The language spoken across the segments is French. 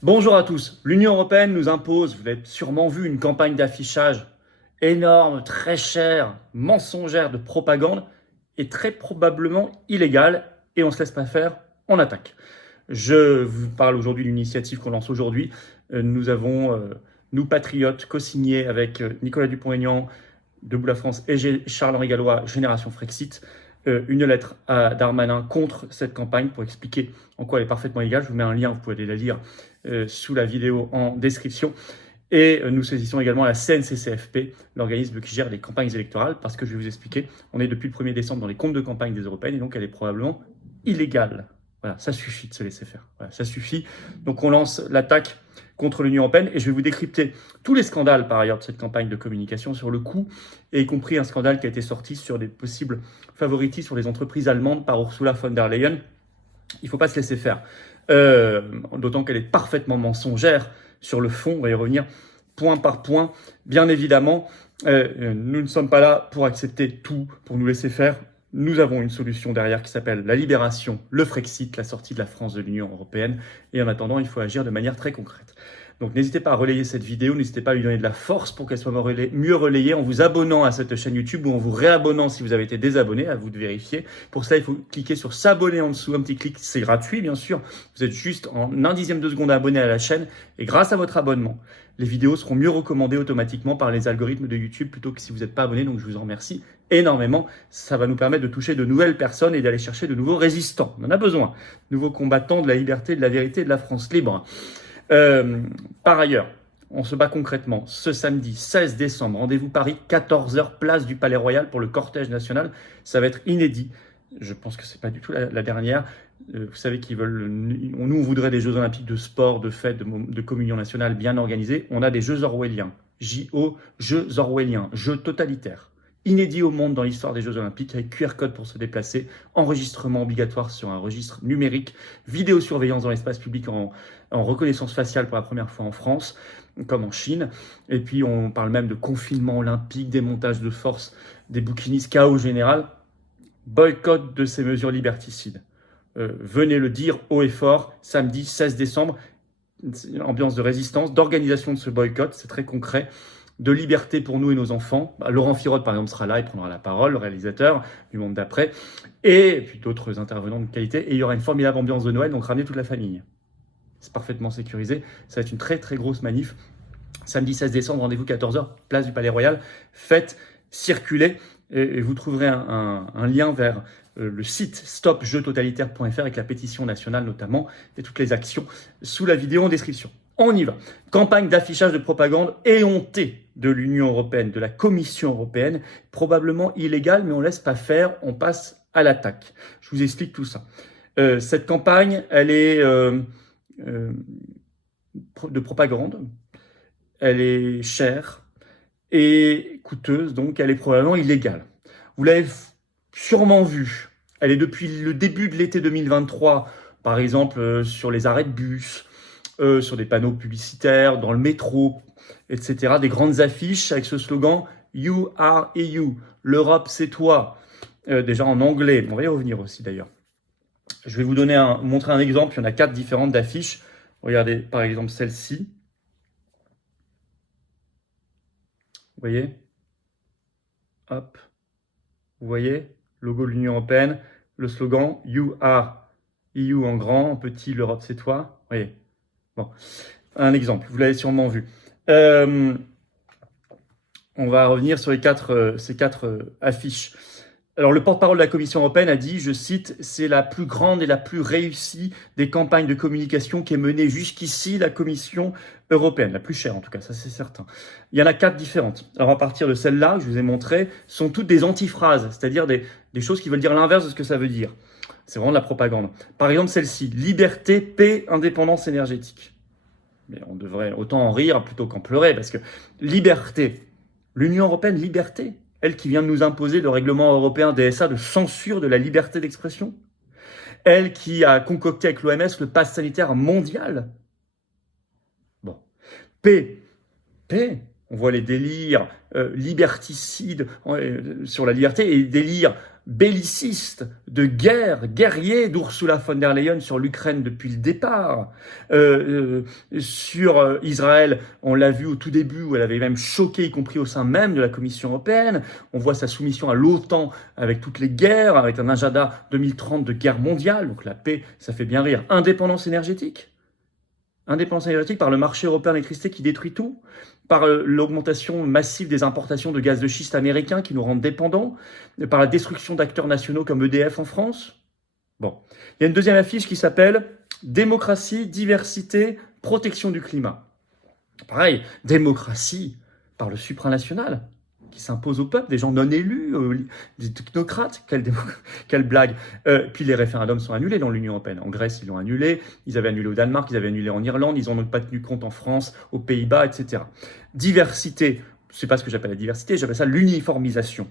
Bonjour à tous. L'Union européenne nous impose, vous l'avez sûrement vu, une campagne d'affichage énorme, très chère, mensongère de propagande et très probablement illégale. Et on ne se laisse pas faire, on attaque. Je vous parle aujourd'hui d'une initiative qu'on lance aujourd'hui. Nous avons, nous patriotes, co-signé avec Nicolas Dupont-Aignan, Debout la France et Charles-Henri Gallois, Génération Frexit, une lettre à Darmanin contre cette campagne pour expliquer en quoi elle est parfaitement illégale. Je vous mets un lien, vous pouvez aller la lire sous la vidéo en description. Et nous saisissons également la CNCCFP, l'organisme qui gère les campagnes électorales, parce que je vais vous expliquer, on est depuis le 1er décembre dans les comptes de campagne des européennes, et donc elle est probablement illégale. Voilà, ça suffit de se laisser faire. Voilà, ça suffit. Donc on lance l'attaque contre l'Union européenne, et je vais vous décrypter tous les scandales par ailleurs de cette campagne de communication sur le coup, et y compris un scandale qui a été sorti sur des possibles favoritismes sur les entreprises allemandes par Ursula von der Leyen. Il ne faut pas se laisser faire. D'autant qu'elle est parfaitement mensongère sur le fond, on va y revenir point par point. Bien évidemment, nous ne sommes pas là pour accepter tout, pour nous laisser faire. Nous avons une solution derrière qui s'appelle la libération, le Frexit, la sortie de la France de l'Union européenne. Et en attendant, il faut agir de manière très concrète. Donc n'hésitez pas à relayer cette vidéo, n'hésitez pas à lui donner de la force pour qu'elle soit mieux relayée en vous abonnant à cette chaîne YouTube ou en vous réabonnant si vous avez été désabonné, à vous de vérifier. Pour cela, il faut cliquer sur s'abonner en dessous, un petit clic, c'est gratuit bien sûr. Vous êtes juste en 1/10 de seconde abonné à la chaîne et grâce à votre abonnement, les vidéos seront mieux recommandées automatiquement par les algorithmes de YouTube plutôt que si vous n'êtes pas abonné, donc je vous en remercie énormément. Ça va nous permettre de toucher de nouvelles personnes et d'aller chercher de nouveaux résistants. On en a besoin. Nouveaux combattants de la liberté, de la vérité et de la France libre. Par ailleurs, on se bat concrètement ce samedi 16 décembre. Rendez-vous Paris, 14h, place du Palais Royal pour le cortège national. Ça va être inédit. Je pense que c'est pas du tout la dernière. Vous savez qu'ils veulent. Nous, on voudrait des Jeux Olympiques de sport, de fête, de communion nationale bien organisés. On a des Jeux orwelliens. JO, Jeux orwelliens, Jeux totalitaires. Inédit au monde dans l'histoire des Jeux Olympiques, avec QR code pour se déplacer, enregistrement obligatoire sur un registre numérique, vidéosurveillance dans l'espace public en reconnaissance faciale pour la première fois en France, comme en Chine. Et puis on parle même de confinement olympique, démontage de force des bouquinistes, chaos général, boycott de ces mesures liberticides. Venez le dire haut et fort, samedi 16 décembre, ambiance de résistance, d'organisation de ce boycott, c'est très concret. De liberté pour nous et nos enfants. Laurent Firot, par exemple, sera là, il prendra la parole, le réalisateur du Monde d'après, et puis d'autres intervenants de qualité. Et il y aura une formidable ambiance de Noël, donc ramenez toute la famille. C'est parfaitement sécurisé. Ça va être une très très grosse manif. Samedi 16 décembre, rendez-vous 14h, place du Palais Royal. Faites circuler et vous trouverez un lien vers le site stopjeuxtotalitaires.fr avec la pétition nationale notamment et toutes les actions sous la vidéo en description. On y va. Campagne d'affichage de propagande éhontée de l'Union européenne, de la Commission européenne, probablement illégale, mais on ne laisse pas faire, on passe à l'attaque. Je vous explique tout ça. Cette campagne, elle est de propagande, elle est chère et coûteuse, donc elle est probablement illégale. Vous l'avez sûrement vu, elle est depuis le début de l'été 2023, par exemple sur les arrêts de bus, sur des panneaux publicitaires, dans le métro, etc. Des grandes affiches avec ce slogan « You are EU », l'Europe c'est toi, déjà en anglais, on va y revenir aussi d'ailleurs. Je vais vous montrer un exemple, il y en a 4 différentes d'affiches. Regardez par exemple celle-ci. Vous voyez ? Hop. Vous voyez ? Logo de l'Union européenne, le slogan « You are EU » en grand, en petit « l'Europe c'est toi ». Vous voyez ? Bon, un exemple, vous l'avez sûrement vu. On va revenir sur ces quatre affiches. Alors, le porte-parole de la Commission européenne a dit, je cite, « C'est la plus grande et la plus réussie des campagnes de communication qui est menée jusqu'ici, la Commission européenne. » La plus chère, en tout cas, ça c'est certain. Il y en a 4 différentes. Alors, à partir de celles-là, que je vous ai montrées, sont toutes des antiphrases, c'est-à-dire des choses qui veulent dire l'inverse de ce que ça veut dire. C'est vraiment de la propagande. Par exemple, celle-ci, « Liberté, paix, indépendance énergétique ». Mais on devrait autant en rire plutôt qu'en pleurer, parce que liberté, l'Union européenne, liberté, elle qui vient de nous imposer le règlement européen DSA de censure de la liberté d'expression, elle qui a concocté avec l'OMS le pass sanitaire mondial. Bon, paix, on voit les délires liberticides sur la liberté et les délires belliciste, de guerre, guerrier d'Ursula von der Leyen sur l'Ukraine depuis le départ. Sur Israël, on l'a vu au tout début, où elle avait même choqué, y compris au sein même de la Commission européenne. On voit sa soumission à l'OTAN avec toutes les guerres, avec un agenda 2030 de guerre mondiale. Donc la paix, ça fait bien rire. Indépendance énergétique par le marché européen de l'électricité qui détruit tout, par l'augmentation massive des importations de gaz de schiste américains qui nous rendent dépendants, par la destruction d'acteurs nationaux comme EDF en France. Bon, il y a une deuxième affiche qui s'appelle « Démocratie, diversité, protection du climat ». Pareil, démocratie par le supranational qui s'impose au peuple, des gens non élus, des technocrates, quelle blague. Puis les référendums sont annulés dans l'Union européenne. En Grèce, ils l'ont annulé, ils avaient annulé au Danemark, ils avaient annulé en Irlande, ils n'en ont pas tenu compte en France, aux Pays-Bas, etc. Diversité, c'est pas ce que j'appelle la diversité, j'appelle ça l'uniformisation.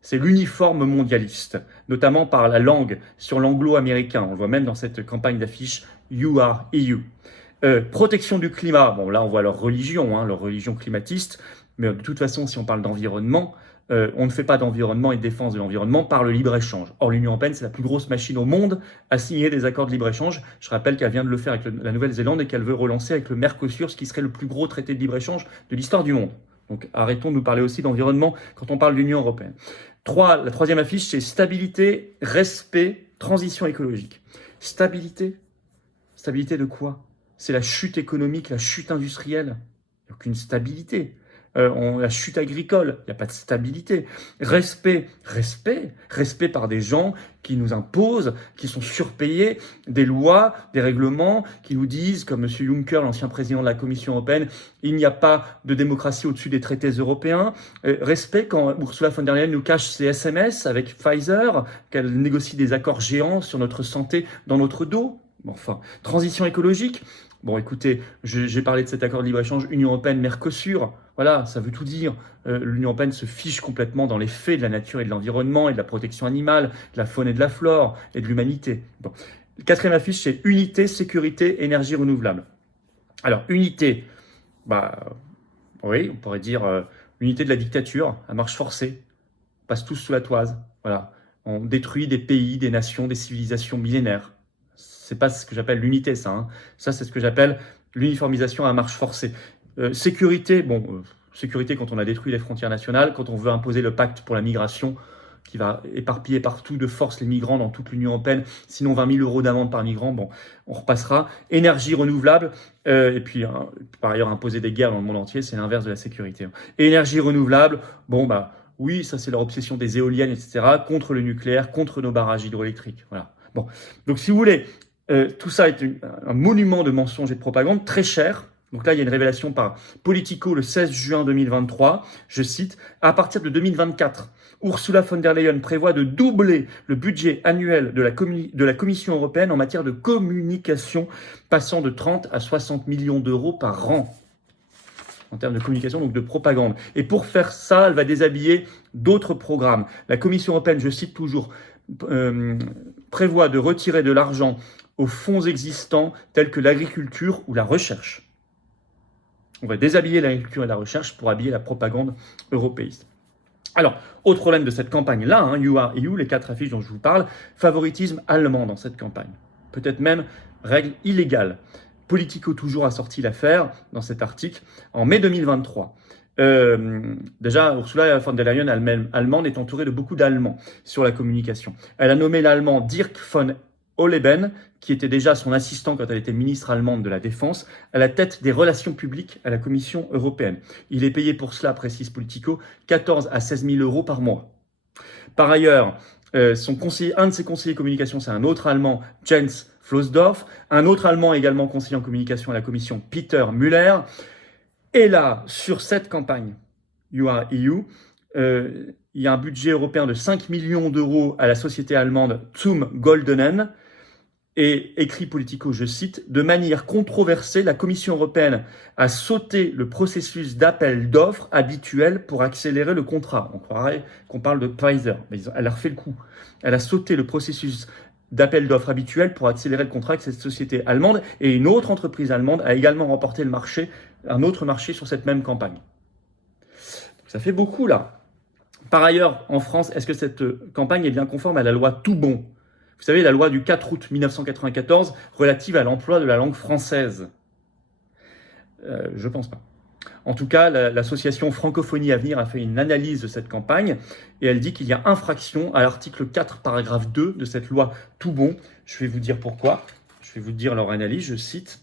C'est l'uniforme mondialiste, notamment par la langue, sur l'anglo-américain. On le voit même dans cette campagne d'affiche « You are EU ». Protection du climat, bon là on voit leur religion climatiste, mais de toute façon si on parle d'environnement, on ne fait pas d'environnement et de défense de l'environnement par le libre-échange. Or l'Union européenne c'est la plus grosse machine au monde à signer des accords de libre-échange. Je rappelle qu'elle vient de le faire avec la Nouvelle-Zélande et qu'elle veut relancer avec le Mercosur, ce qui serait le plus gros traité de libre-échange de l'histoire du monde. Donc arrêtons de nous parler aussi d'environnement quand on parle de l'Union européenne. La troisième affiche c'est stabilité, respect, transition écologique. Stabilité de quoi ? C'est la chute économique, la chute industrielle. Il n'y a aucune stabilité. La chute agricole, il n'y a pas de stabilité. Respect par des gens qui nous imposent, qui sont surpayés, des lois, des règlements, qui nous disent, comme M. Juncker, l'ancien président de la Commission européenne, il n'y a pas de démocratie au-dessus des traités européens. Respect quand Ursula von der Leyen nous cache ses SMS avec Pfizer, qu'elle négocie des accords géants sur notre santé dans notre dos. Bon, enfin, transition écologique. Bon, écoutez, j'ai parlé de cet accord de libre-échange Union européenne-Mercosur. Voilà, ça veut tout dire. L'Union européenne se fiche complètement dans les faits de la nature et de l'environnement et de la protection animale, de la faune et de la flore et de l'humanité. Bon. Quatrième affiche, c'est unité, sécurité, énergie renouvelable. Alors, unité, oui, on pourrait dire unité de la dictature à marche forcée. On passe tous sous la toise. Voilà. On détruit des pays, des nations, des civilisations millénaires. C'est pas ce que j'appelle l'unité, ça. Hein. Ça, c'est ce que j'appelle l'uniformisation à marche forcée. Sécurité, sécurité quand on a détruit les frontières nationales, quand on veut imposer le pacte pour la migration, qui va éparpiller partout de force les migrants dans toute l'Union européenne, sinon 20 000 € d'amende par migrant, bon, on repassera. Énergie renouvelable, et puis par ailleurs imposer des guerres dans le monde entier, c'est l'inverse de la sécurité. Énergie renouvelable, oui, ça c'est leur obsession des éoliennes, etc., contre le nucléaire, contre nos barrages hydroélectriques, voilà. Bon, donc si vous voulez, tout ça est un monument de mensonges et de propagande très cher. Donc là, il y a une révélation par Politico le 16 juin 2023. Je cite, « À partir de 2024, Ursula von der Leyen prévoit de doubler le budget annuel de la Commission européenne en matière de communication, passant de 30 à 60 millions d'euros par an. » En termes de communication, donc de propagande. Et pour faire ça, elle va déshabiller d'autres programmes. La Commission européenne, je cite toujours, prévoit de retirer de l'argent aux fonds existants tels que l'agriculture ou la recherche. On va déshabiller l'agriculture et la recherche pour habiller la propagande européiste. Alors, autre problème de cette campagne-là, You are EU, les 4 affiches dont je vous parle, favoritisme allemand dans cette campagne. Peut-être même règle illégale. Politico toujours a sorti l'affaire dans cet article en mai 2023. Déjà, Ursula von der Leyen, allemande, est entourée de beaucoup d'Allemands sur la communication. Elle a nommé l'Allemand Dirk von Holleben, qui était déjà son assistant quand elle était ministre allemande de la Défense, à la tête des relations publiques à la Commission européenne. Il est payé pour cela, précise Politico, 14 à 16 000 € par mois. Par ailleurs, un de ses conseillers communication, c'est un autre Allemand, Jens Flossdorf, un autre Allemand également conseiller en communication à la Commission, Peter Müller. Et là, sur cette campagne, You are EU, il y a un budget européen de 5 millions d'euros à la société allemande Zum Goldenen, et écrit Politico, je cite, « De manière controversée, la Commission européenne a sauté le processus d'appel d'offres habituel pour accélérer le contrat. » On croirait qu'on parle de Pfizer, mais elle a refait le coup. Elle a sauté le processus d'appel d'offres habituel pour accélérer le contrat avec cette société allemande, et une autre entreprise allemande a également remporté le marché, un autre marché sur cette même campagne. Donc ça fait beaucoup là. Par ailleurs, en France, est-ce que cette campagne est bien conforme à la loi Toubon? Vous savez, la loi du 4 août 1994 relative à l'emploi de la langue française. Je pense pas. En tout cas, l'association Francophonie Avenir a fait une analyse de cette campagne et elle dit qu'il y a infraction à l'article 4, paragraphe 2 de cette loi Toubon. Je vais vous dire pourquoi. Je vais vous dire leur analyse, je cite.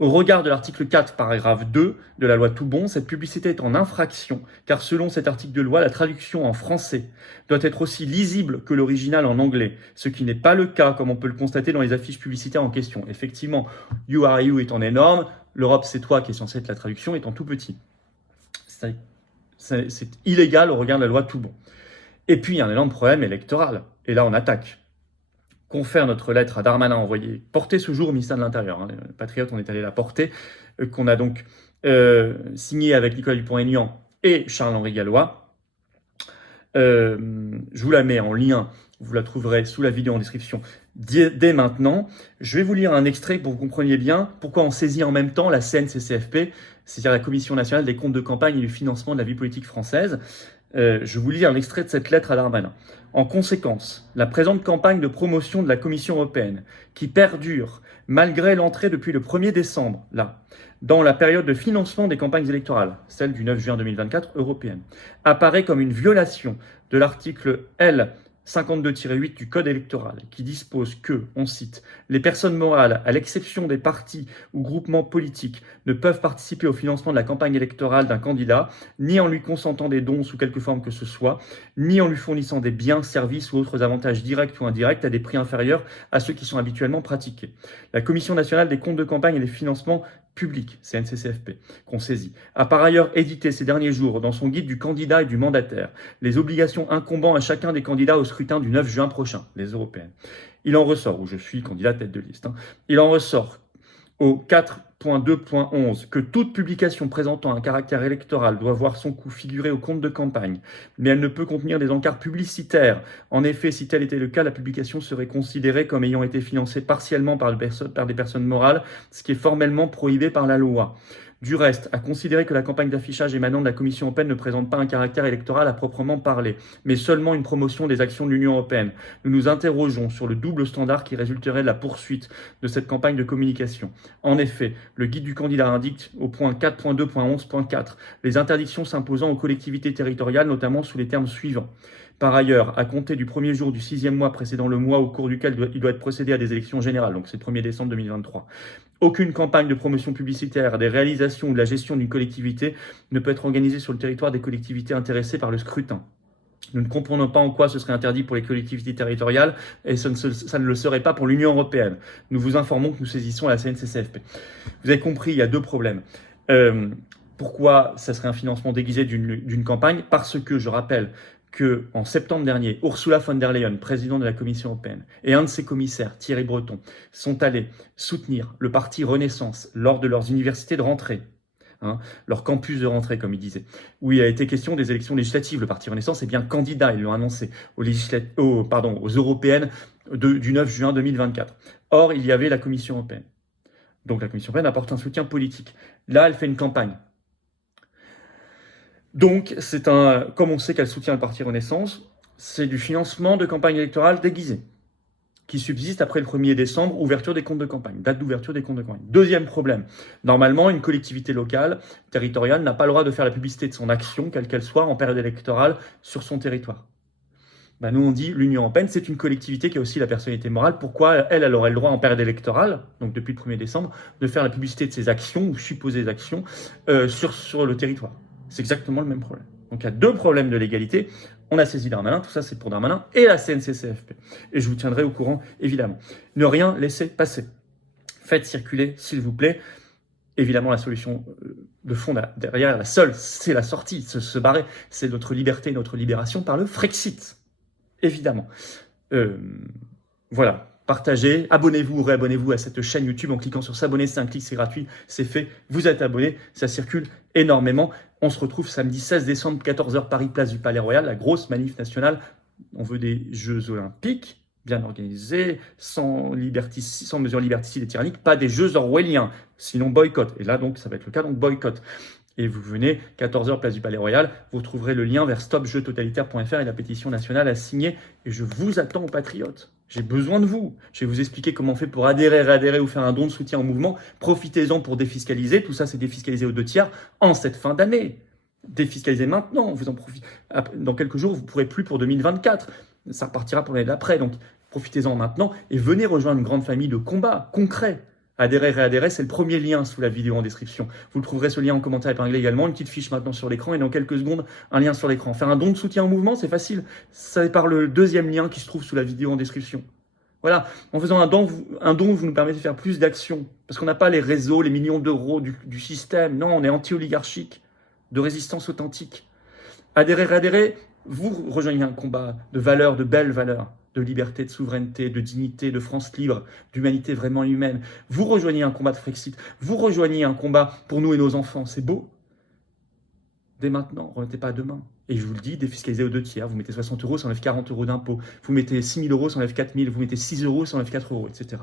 Au regard de l'article 4, paragraphe 2 de la loi Toubon, cette publicité est en infraction, car selon cet article de loi, la traduction en français doit être aussi lisible que l'original en anglais, ce qui n'est pas le cas, comme on peut le constater dans les affiches publicitaires en question. Effectivement, You Are You est en énorme, L'Europe c'est toi qui est censé être la traduction est en tout petit. C'est illégal au regard de la loi Toubon. Et puis, il y a un énorme problème électoral, et là on attaque. Confère notre lettre à Darmanin envoyée, portée ce jour au ministère de l'Intérieur. Les Patriotes, on est allé la porter, qu'on a donc signée avec Nicolas Dupont-Aignan et Charles-Henri Gallois. Je vous la mets en lien, vous la trouverez sous la vidéo en description dès maintenant. Je vais vous lire un extrait pour que vous compreniez bien pourquoi on saisit en même temps la CNCCFP, c'est-à-dire la Commission nationale des comptes de campagne et du financement de la vie politique française. Je vous lis un extrait de cette lettre à Darmanin. En conséquence, la présente campagne de promotion de la Commission européenne, qui perdure malgré l'entrée depuis le 1er décembre, dans la période de financement des campagnes électorales, celle du 9 juin 2024 européenne, apparaît comme une violation de l'article L. 52-8 du Code électoral, qui dispose que, on cite, « Les personnes morales, à l'exception des partis ou groupements politiques, ne peuvent participer au financement de la campagne électorale d'un candidat, ni en lui consentant des dons sous quelque forme que ce soit, ni en lui fournissant des biens, services ou autres avantages directs ou indirects à des prix inférieurs à ceux qui sont habituellement pratiqués. La Commission nationale des comptes de campagne et des financements publics, CNCCFP, qu'on saisit, a par ailleurs édité ces derniers jours, dans son guide du candidat et du mandataire, les obligations incombant à chacun des candidats au scrutin du 9 juin prochain, les européennes. Il en ressort, où je suis candidat tête de liste, il en ressort au 4.2.11 que toute publication présentant un caractère électoral doit voir son coût figurer au compte de campagne, mais elle ne peut contenir des encarts publicitaires. En effet, si tel était le cas, la publication serait considérée comme ayant été financée partiellement par des personnes morales, ce qui est formellement prohibé par la loi. Du reste, à considérer que la campagne d'affichage émanant de la Commission européenne ne présente pas un caractère électoral à proprement parler, mais seulement une promotion des actions de l'Union européenne, nous nous interrogeons sur le double standard qui résulterait de la poursuite de cette campagne de communication. En effet, le guide du candidat indique au point 4.2.11.4 les interdictions s'imposant aux collectivités territoriales, notamment sous les termes suivants. Par ailleurs, à compter du premier jour du 6e mois précédant le mois au cours duquel il doit être procédé à des élections générales, donc c'est le 1er décembre 2023, aucune campagne de promotion publicitaire des réalisations ou de la gestion d'une collectivité ne peut être organisée sur le territoire des collectivités intéressées par le scrutin. Nous ne comprenons pas en quoi ce serait interdit pour les collectivités territoriales et ça ne le serait pas pour l'Union européenne. Nous vous informons que nous saisissons la CNCCFP. Vous avez compris, il y a deux problèmes. Pourquoi ça serait un financement déguisé d'une campagne? Parce que, je rappelle, qu'en septembre dernier, Ursula von der Leyen, présidente de la Commission européenne, et un de ses commissaires, Thierry Breton, sont allés soutenir le parti Renaissance lors de leurs universités de rentrée, leur campus de rentrée, comme il disait, où il a été question des élections législatives. Le parti Renaissance est bien candidat, ils l'ont annoncé, aux européennes du 9 juin 2024. Or, il y avait la Commission européenne. Donc la Commission européenne apporte un soutien politique. Là, elle fait une campagne. Donc, comme on sait qu'elle soutient le parti Renaissance, c'est du financement de campagne électorale déguisée, qui subsiste après le 1er décembre, ouverture des comptes de campagne, date d'ouverture des comptes de campagne. Deuxième problème, normalement, une collectivité locale, territoriale, n'a pas le droit de faire la publicité de son action, quelle qu'elle soit, en période électorale, sur son territoire. Nous, on dit, l'Union européenne, c'est une collectivité qui a aussi la personnalité morale. Pourquoi elle aurait le droit, en période électorale, donc depuis le 1er décembre, de faire la publicité de ses actions, ou supposées actions, sur le territoire? C'est exactement le même problème. Donc il y a deux problèmes de légalité. On a saisi Darmanin, tout ça c'est pour Darmanin, et la CNCCFP. Et je vous tiendrai au courant, évidemment. Ne rien laisser passer. Faites circuler, s'il vous plaît. Évidemment, la solution de fond derrière, la seule, c'est la sortie, se barrer. C'est notre liberté, notre libération par le Frexit. Évidemment. Voilà. Partagez, abonnez-vous ou réabonnez-vous à cette chaîne YouTube en cliquant sur s'abonner, c'est un clic, c'est gratuit, c'est fait, vous êtes abonné, ça circule énormément. On se retrouve samedi 16 décembre, 14h, Paris, place du Palais Royal, la grosse manif nationale. On veut des Jeux Olympiques, bien organisés, sans mesures liberticides et tyranniques, pas des Jeux orwelliens, sinon boycott. Et là, donc, ça va être le cas, donc boycott. Et vous venez, 14h, place du Palais Royal, vous trouverez le lien vers stopjeutotalitaire.fr et la pétition nationale à signer. Et je vous attends aux patriotes. J'ai besoin de vous. Je vais vous expliquer comment on fait pour adhérer, réadhérer ou faire un don de soutien au mouvement. Profitez-en pour défiscaliser. Tout ça, c'est défiscalisé aux 2/3 en cette fin d'année. Défiscalisez maintenant. Vous en profitez. Dans quelques jours, vous ne pourrez plus pour 2024. Ça repartira pour l'année d'après. Donc, profitez-en maintenant et venez rejoindre une grande famille de combats concrets. Adhérer, réadhérer, c'est le premier lien sous la vidéo en description. Vous le trouverez ce lien en commentaire épinglé également, une petite fiche maintenant sur l'écran et dans quelques secondes, un lien sur l'écran. Faire un don de soutien au mouvement, c'est facile. C'est par le deuxième lien qui se trouve sous la vidéo en description. Voilà, en faisant un don, vous nous permettez de faire plus d'actions. Parce qu'on n'a pas les réseaux, les millions d'euros du système. Non, on est anti-oligarchique, de résistance authentique. Adhérer, réadhérer, vous rejoignez un combat de valeurs, de belles valeurs, de liberté, de souveraineté, de dignité, de France libre, d'humanité vraiment humaine. Vous rejoignez un combat de Frexit, vous rejoignez un combat pour nous et nos enfants. C'est beau. Dès maintenant, remettez pas à demain. Et je vous le dis, défiscalisez aux 2/3. Vous mettez 60 €, ça enlève 40 € d'impôts. Vous mettez 6 000 €, ça enlève 4 000. Vous mettez 6 €, ça enlève 4 €, etc.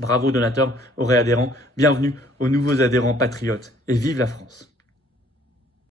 Bravo donateurs, aux réadhérents. Bienvenue aux nouveaux adhérents patriotes. Et vive la France.